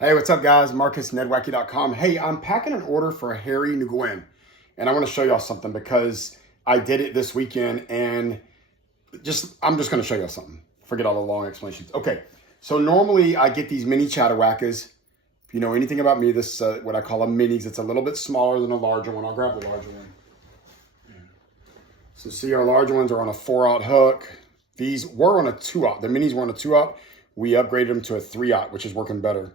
Hey, what's up guys? Marcus, NedWacky.com. Hey, I'm packing an order for Harry Nguyen. And I want to show y'all something because I did it this weekend and I'm just going to show y'all something. Forget all the long explanations. Okay, so normally I get these mini chatterwackers. If you know anything about me, this what I call a minis. It's a little bit smaller than a larger one. I'll grab the larger one. So see, our larger ones are on a 4/0 hook. These were on a 2/0. The minis were on a 2/0. We upgraded them to a 3/0, which is working better.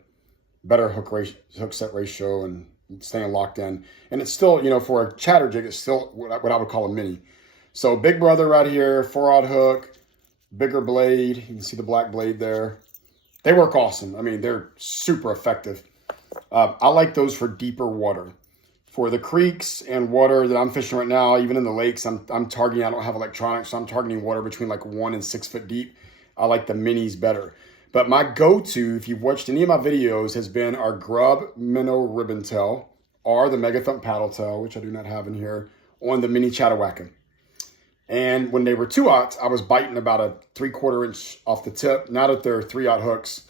Better hook set ratio and staying locked in. And it's still, for a chatter jig, it's still what I would call a mini. So big brother right here, 4/0 hook, bigger blade. You can see the black blade there. They work awesome. I mean, they're super effective. I like those for deeper water. For the creeks and water that I'm fishing right now, even in the lakes, I'm targeting, I don't have electronics, so I'm targeting water between like 1 and 6 foot deep. I like the minis better. But my go-to, if you've watched any of my videos, has been our grub minnow ribbon tail or the mega thump paddle tail, which I do not have in here, on the mini chatterwacker. And when they were 2/0s, I was biting about a 3/4 inch off the tip. Now that they're 3/0 hooks,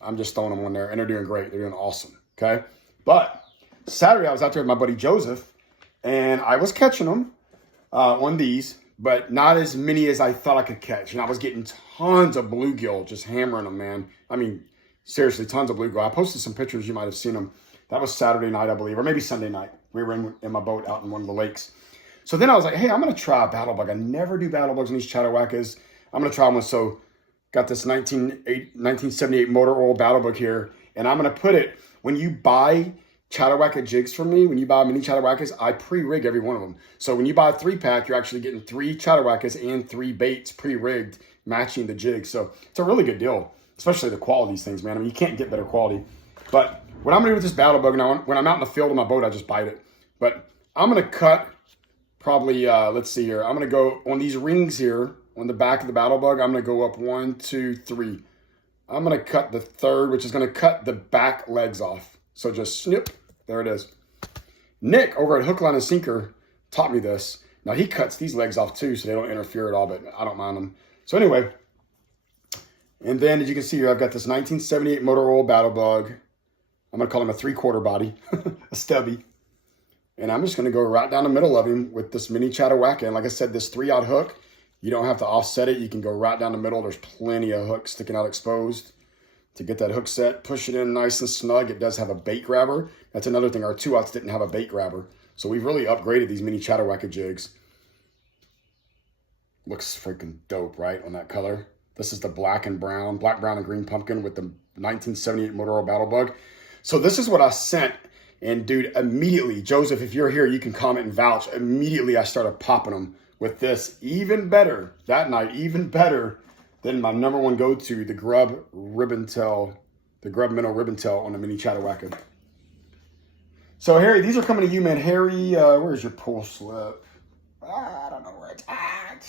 I'm just throwing them on there and they're doing great. They're doing awesome, okay? But Saturday, I was out there with my buddy Joseph and I was catching them on these, but not as many as I thought I could catch. And I was getting tons of bluegill, just hammering them, man. I mean, seriously, tons of bluegill. I posted some pictures. You might have seen them. That was Saturday night, I believe, or maybe Sunday night. We were in my boat out in one of the lakes. So then I was like, hey, I'm going to try a battle bug. I never do battle bugs on these chatterwackers. I'm going to try one. So got this 1978 motor oil battle bug here. And I'm going to put it, when you buy chatterwacker jigs from me, when you buy mini chatterwackers, I pre-rig every one of them. So when you buy a 3-pack, you're actually getting 3 chatterwackers and 3 baits pre-rigged, matching the jig. So it's a really good deal, especially the quality of these things, man. I mean, you can't get better quality. But what I'm gonna do with this battle bug now, when I'm out in the field on my boat, I just bite it. But I'm gonna cut probably, let's see here. I'm gonna go on these rings here on the back of the battle bug. I'm gonna go up 1, 2, 3. I'm gonna cut the third, which is gonna cut the back legs off. So just snip, there it is. Nick over at Hook, Line, and Sinker taught me this. Now he cuts these legs off too, so they don't interfere at all, but I don't mind them. So anyway, and then as you can see here, I've got this 1978 motor oil battle bug. I'm gonna call him a 3/4 body, a stubby. And I'm just gonna go right down the middle of him with this mini chatterwacker. And like I said, this 3/0 hook, you don't have to offset it. You can go right down the middle. There's plenty of hooks sticking out exposed. To get that hook set, push it in nice and snug. It does have a bait grabber. That's another thing. Our 2/0s didn't have a bait grabber. So we've really upgraded these mini chatterwacker jigs. Looks freaking dope, right, on that color. This is the black, brown, and green pumpkin with the 1978 motor oil battle bug. So this is what I sent. And dude, immediately, Joseph, if you're here, you can comment and vouch. Immediately, I started popping them with this. Even better, that night, even better than my #1 go-to, the grub ribbon tail, the grub minnow ribbon tail on the mini chatterwacker. So Harry, these are coming to you, man. Harry, where's your pull slip? I don't know where it's at.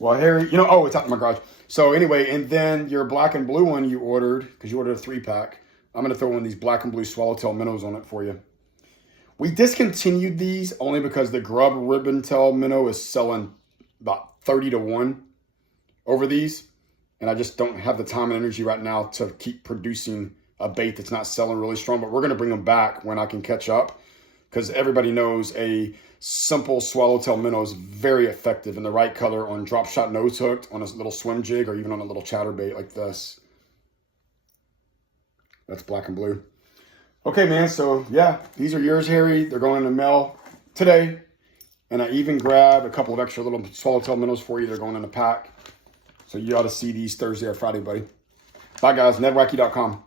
Well, Harry, oh, it's out in my garage. So anyway, and then your black and blue one you ordered, because you ordered a 3-pack. I'm going to throw one of these black and blue swallowtail minnows on it for you. We discontinued these only because the grub ribbon tail minnow is selling about 30 to 1 over these, and I just don't have the time and energy right now to keep producing a bait that's not selling really strong. But we're going to bring them back when I can catch up, because everybody knows a simple swallowtail minnow is very effective in the right color on drop shot nose hooked, on a little swim jig, or even on a little chatterbait like this. That's black and blue. Okay, man, so yeah, these are yours, Harry. They're going in the mail today, and I even grabbed a couple of extra little swallowtail minnows for you. They're going in a pack. So you ought to see these Thursday or Friday, buddy. Bye, guys. NedWacky.com.